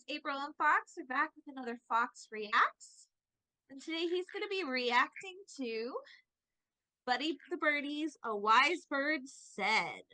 it's April and Fawkes. We're back with another Fawkes Reacts. And today he's going to be reacting to Buddy the Birdie's A Wise Bird Said.